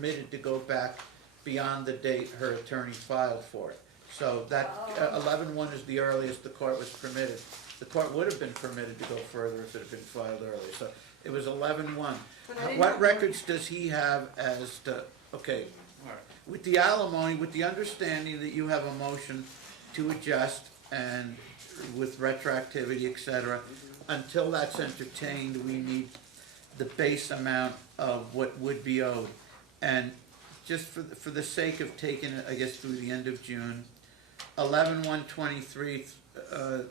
permitted to go back beyond the date her attorney filed for it. So that, 11/1 is the earliest the court was permitted. The court would have been permitted to go further if it had been filed earlier, so it was 11/1. What records does he have as to, okay, with the alimony, with the understanding that you have a motion to adjust and with retroactivity, et cetera, until that's entertained, we need the base amount of what would be owed. And just for the sake of taking it, I guess, through the end of June, 11/1/23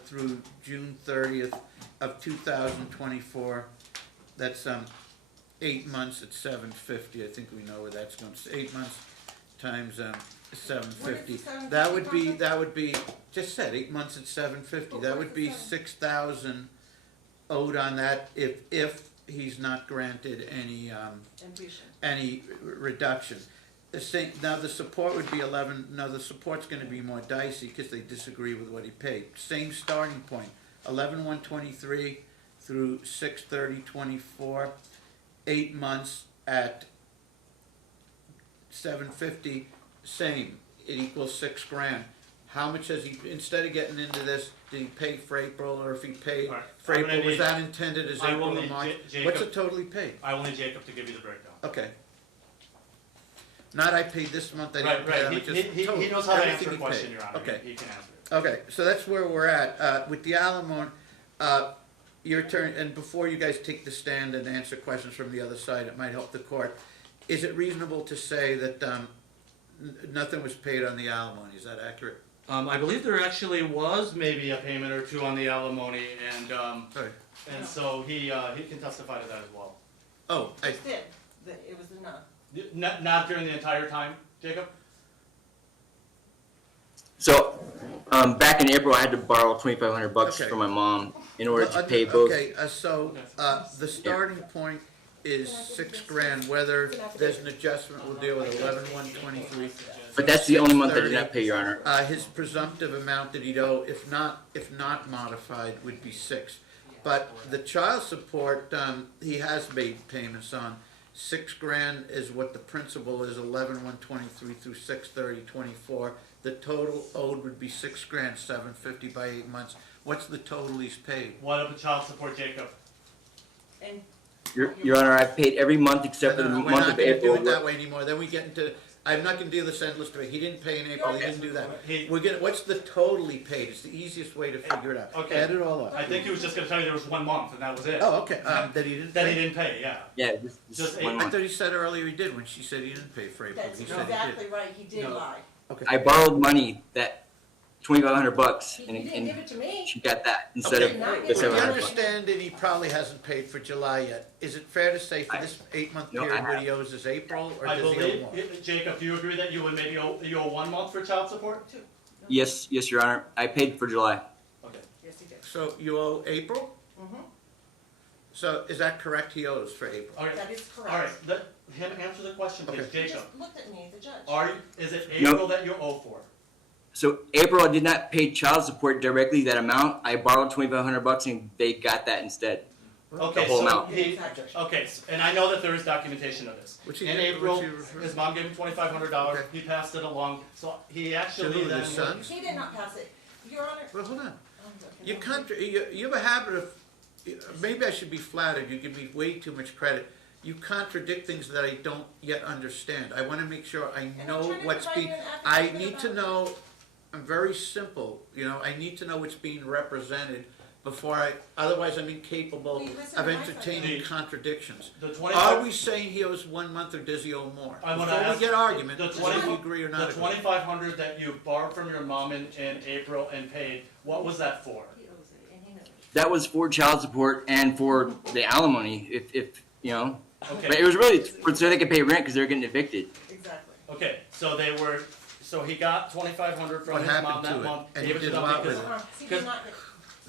through June 30th of 2024, that's 8 months at 750. I think we know where that's going. 8 months times 750. That would be just said 8 months at 750. That would be 6,000 owed on that if he's not granted any reduction. Now the support would be 11. Now the support's going to be more dicey because they disagree with what he paid. Same starting point, 11/1/23 through 6/30/24, 8 months at 750. Same, it equals $6,000. How much has he? Instead of getting into this, did he pay for April, or if he paid for April, was that intended as April or March? What's it totally paid? I will need Jacob to give you the breakdown. Okay. Not I paid this month, I didn't pay that much. He knows how to answer the question, Your Honor. Okay. He can answer it. Okay, so that's where we're at. With the alimony, your turn, and before you guys take the stand and answer questions from the other side, it might help the court. Is it reasonable to say that nothing was paid on the alimony? Is that accurate? I believe there actually was maybe a payment or two on the alimony, and so he can testify to that as well. Oh, It did. It was enough. Not during the entire time, Jacob? So, back in April, I had to borrow $2,500 Okay. from my mom in order to pay both. Okay, so the starting point is $6,000. Whether there's an adjustment, we'll deal with 11/1/23. But that's the only month I did not pay, Your Honor. His presumptive amount that he'd owe, if not modified, would be $6,000. But the child support, he has made payments on. $6,000 is what the principal is. 11/1/23 through 6/30/24. The total owed would be $6,000, 750 by 8 months. What's the total he's paid? What of the child support, Jacob? And Your Honor, I've paid every month except for the We're month not of going to do April. it that way anymore. Then we get into. I'm not going to deal this endless way. He didn't pay in April. He didn't do that. We're gonna. What's the total he paid? It's the easiest way to figure it out. Okay. Add it all up. I think he was just going to tell you there was 1 month, and that was it. Oh, okay. That he didn't. That pay? he didn't pay, yeah. Yeah, this Just is 1 I month. thought he said earlier he did when she said he didn't pay for April. that's He said he exactly did. right. He did No. lie. Okay. I borrowed money, that $2,500, He and, didn't give and it to me. she got that instead Okay. of Not the give With it the to $700. understanding he probably hasn't paid for July yet, is it fair to say for this 8-month No, period I what he owes is April, or I does he owe more? believe, Jacob, do you agree that you would maybe owe 1 month for child support? Two. Yes, Your Honor. I paid for July. Okay. Yes, he did. So you owe April? Mm-hmm. So is that correct? He owes for April? All right. That is correct. All right. Let him answer the question, please. Okay. He Jacob, just looked at me, the judge. is it No. April that you owe for? So April, I did not pay child support directly that amount. I borrowed $2,500 and they got that instead. Okay, whole so amount. and I know that there is documentation of this. Which he In did- April, which you referred- his mom gave him $2,500. Okay. He passed it along. So he To actually who, then. his sons? He did not pass it. Your Honor. Well, hold on. Oh, okay. You have a habit of, maybe I should be flattered, you give me way too much credit. You contradict things that I don't yet understand. I want to make sure I I'm know trying to what's provide being, you an I affidavit need to about know, I'm very simple, I need to know what's being represented before otherwise I'm incapable Will you listen of to my entertaining side? contradictions. The Are 25 we saying he owes 1 month or does he owe more? I wanna Before we ask- get argument, the just 20 if you agree or the not agree. $2,500 that you borrowed from your mom in April and paid, what was that for? He owes it, and he knows. That was for child support and for the alimony, if you know. Okay. But it was really so they could pay rent because they were getting evicted. Exactly. Okay, so he got $2,500 from What his mom happened that to it? month. And gave he it to did them what because with it? He did not.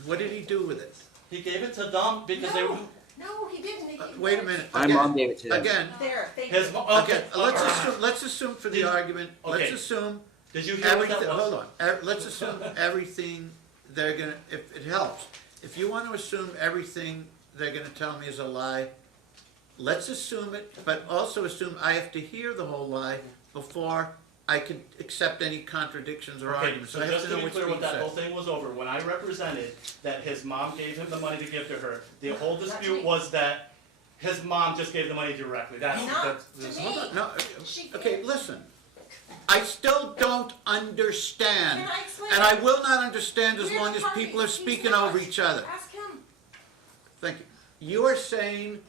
What did he do with it? he gave it to them because they were. No, he didn't. Wait a minute. My mom gave it to them. Again, There, thank His you. mo- okay, okay, let's assume for the Did- argument, let's okay. assume Did you hear what everything, that was? hold on, let's assume everything they're gonna, if it helps. If you want to assume everything they're gonna tell me is a lie, let's assume it, but also assume I have to hear the whole lie before I can accept any contradictions or Okay, arguments. so I have just to to know be what's clear, being when that said. whole thing was over, when I represented that his mom gave him the money to give to her, the whole That's dispute me. was that his mom just gave the money directly. That's, Not that's, to Hold me. on, no, She okay, did. listen. I still don't understand, Can I explain? and I will not understand as We're long the as party. people are He's speaking not. over each other. Ask him. Thank you. You are saying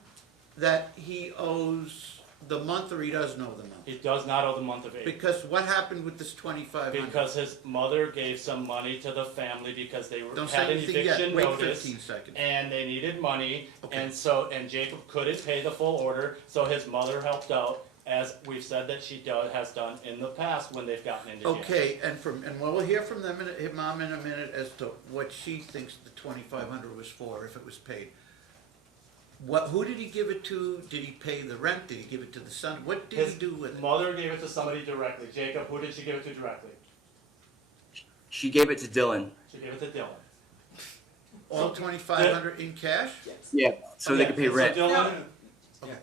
that he owes the month or he doesn't owe the month? he does not owe the month of April. Because what happened with this 2,500? Because his mother gave some money to the family because they Don't had say an anything yet, eviction wait notice. 15 seconds. And they needed money, Okay. and Jacob couldn't pay the full order, so his mother helped out, as we've said that she has done in the past when they've gotten into jail. Okay, and we'll hear from them, Mom, in a minute as to what she thinks the 2,500 was for, if it was paid. Who did he give it to? Did he pay the rent? Did he give it to the son? What did His he do with it? mother gave it to somebody directly. Jacob, who did she give it to directly? She gave it to Dylan. She gave it to Dylan. All 2,500 in cash? Yeah, so they could pay So rent. Dylan, Okay.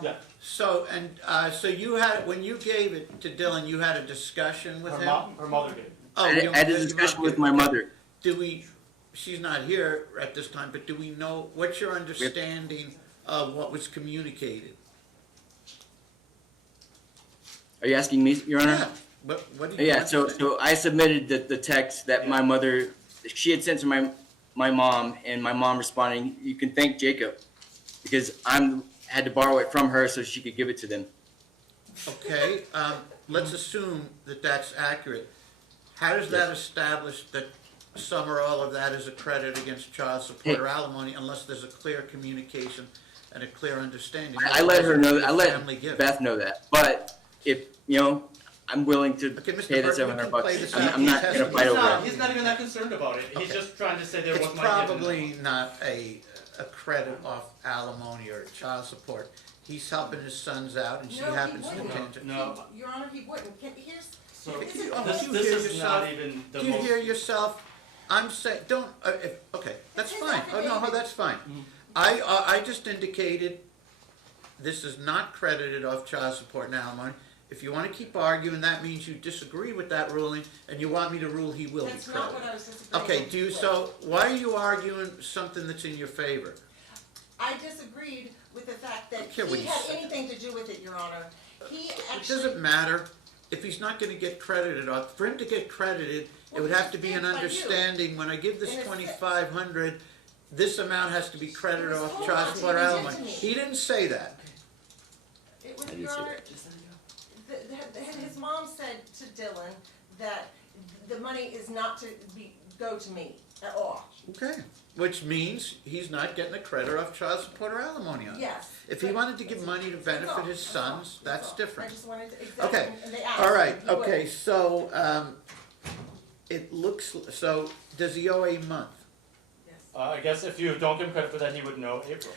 yeah, So, so you had, when you gave it to Dylan, you had a discussion with him? her mother gave it. Oh, I you had don't- a your mom discussion with gave it. my mother. Do we, she's not here at this time, but do we know, what's your understanding of what was communicated? Are you asking me, Your Honor? Yeah, but what do you? Yeah, so I submitted the text that my mother, she had sent to my mom, and my mom responding, you can thank Jacob, because had to borrow it from her so she could give it to them. Okay, let's assume that that's accurate. How does that establish that some or all of that is a credit against child support or alimony unless there's a clear communication and a clear understanding? I let her know, I Family let gift. Beth know that, but if, I'm willing to Okay, Mr. pay the Burke, you $700 can bucks. play this I'm out. I'm not He's gonna fight over it. He's not even that concerned about it. He's Okay. just trying to say there It's was money given. probably not a credit off alimony or child support. He's helping his sons out and she No, he happens to wouldn't. tangent. No. Your Honor, he wouldn't. Here's, So This is- this, Do you this hear is yourself? not even the Do you most. hear yourself? I'm saying, don't, okay, that's It's his fine. Oh, no, affidavit. that's fine. Mm-hmm. I just indicated this is not credited off child support and alimony. If you want to keep arguing, that means you disagree with that ruling and you want me to rule he will be that's not credited. what I was disagreeing Okay, with. do you, so why are you arguing something that's in your favor? I disagreed with the fact that care what he you had say. anything to do with it, Your Honor. He It actually. doesn't matter. If he's not gonna get credited off, for him to get credited, it Well, would he have to just be did an by you. understanding, when I give this And it's- 2,500, this amount has to be credited It was off told child on support TV alimony. to me. He didn't say that. It was, I didn't Your see Honor, his mom said to Dylan that the money is not to go to me at all. Okay, which means he's not getting a credit off child support or alimony on it. Yes. If he but- wanted to give money to benefit all, his that's sons, all, that's all. different. I just wanted to, exactly, Okay, and they asked. all right, he wouldn't. okay, so, it looks, so, does he owe a month? Yes. I guess if you don't give him credit for that, he would know April.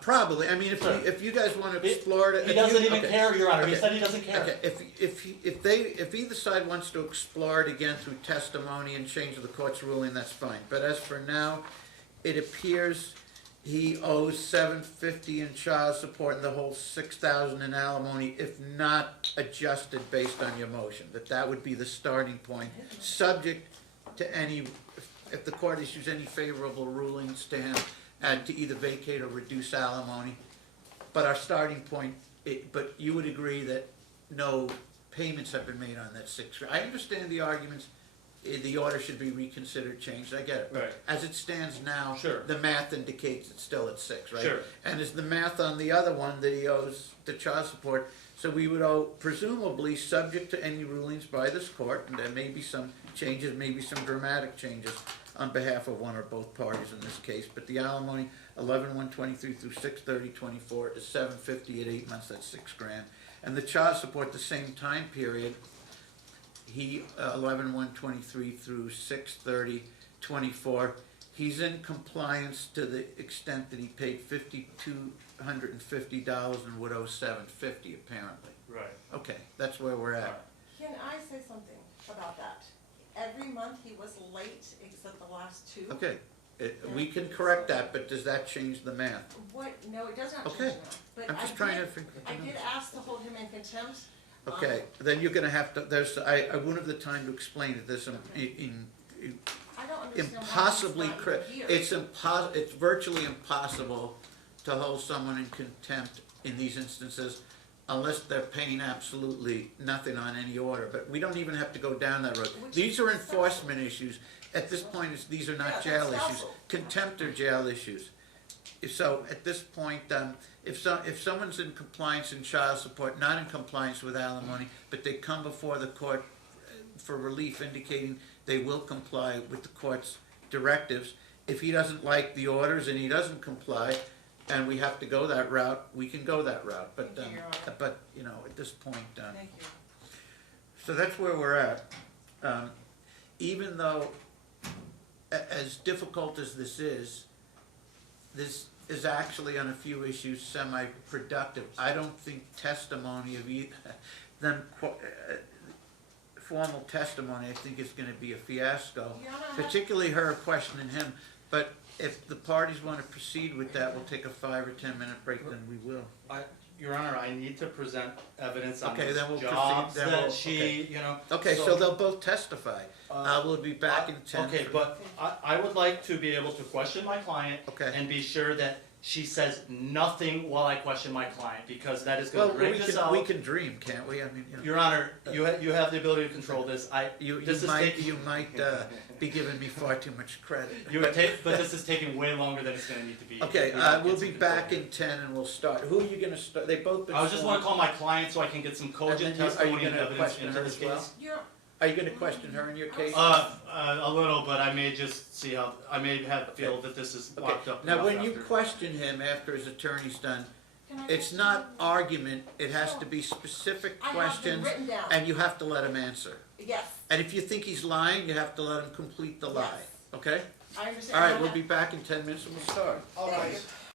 Probably, I mean, Sure. if you guys wanna explore it. He if you- doesn't even okay. care, Your Honor. He Okay. said he doesn't care. Okay, if either side wants to explore it again through testimony and change the court's ruling, that's fine. But as for now, it appears he owes $750 in child support and the whole $6,000 in alimony, if not adjusted based on your motion. That would be the starting point, subject to any, if the court issues any favorable rulings to him, and to either vacate or reduce alimony. But our starting point, but you would agree that no payments have been made on that I understand the arguments, the order should be reconsidered, changed, I get it. But Right. as it stands now, Sure. the math indicates it's still at 6, right? Sure. And is the math on the other one that he owes the child support, so we would owe, presumably, subject to any rulings by this court, and there may be some changes, maybe some dramatic changes on behalf of one or both parties in this case, but the alimony, 11/1/23 through 6/30/24 is $750 at 8 months, that's $6,000. And the child support, the same time period, he, 11/1/23 through 6/30/24, he's in compliance to the extent that he paid $5,250 and would owe $750 apparently. Right. Okay, that's where we're at. Can I say something about that? Every month he was late except the last two. Okay, We can correct that, but does that change the math? What, no, it does not change Okay. that, but I'm just trying to figure it I out. did ask to hold him in contempt. Okay, then you're gonna have to, I won't have the time to explain it, there's some, I don't understand why impossibly, he's not even here. it's virtually impossible to hold someone in contempt in these instances unless they're paying absolutely nothing on any order, but we don't even have to go down that road. Which These is are acceptable. enforcement issues, at this point, these are Yeah, not that's jail issues. helpful. Contempt are jail issues. So at this point, if someone's in compliance in child support, not in compliance with alimony, but they come before the court for relief indicating they will comply with the court's directives, if he doesn't like the orders and he doesn't comply, and we have to go that route, we can go that route, but, Thank you, Your Honor. but, you know, at this point, Thank you. so that's where we're at. Even though, as difficult as this is actually on a few issues semi-productive. I don't think testimony of them, formal testimony, I think is gonna be a fiasco. Your Honor, Particularly her questioning him, but if the parties wanna proceed with that, we'll take a 5 or 10 minute break, then we will. Your Honor, I need to present evidence on Okay, these then we'll proceed, jobs then that we'll- she, okay. you know. Okay, so they'll both testify. We'll be back in 10. Okay, but I would like to be able to question my client Okay. and be sure that she says nothing while I question my client, because that is Well, gonna break this out. we can dream, can't we? I mean, you know. Your Honor, you have the ability to control this. You This is might, taking- you might be giving me far too much credit. But this is taking way longer than it's gonna need to be. Okay, We don't we'll get be some back control. in 10 and we'll start. Who are you gonna start? They both been I was just wanna sworn. call my client so I can get some cogent And then are you testimony and gonna evidence question into her this as well? case. Are you gonna question her in your case? A little, but I may just see how, I may feel that this is locked Okay, up. now enough when you after. question him after his attorney's done, Can I it's question not him? argument, it has to be specific I have them questions written down. and you have to let him answer. Yes, And if you think he's lying, you have to let him complete the lie, Yes. okay? I understand. All right, we'll be back in 10 minutes and we'll start. All right.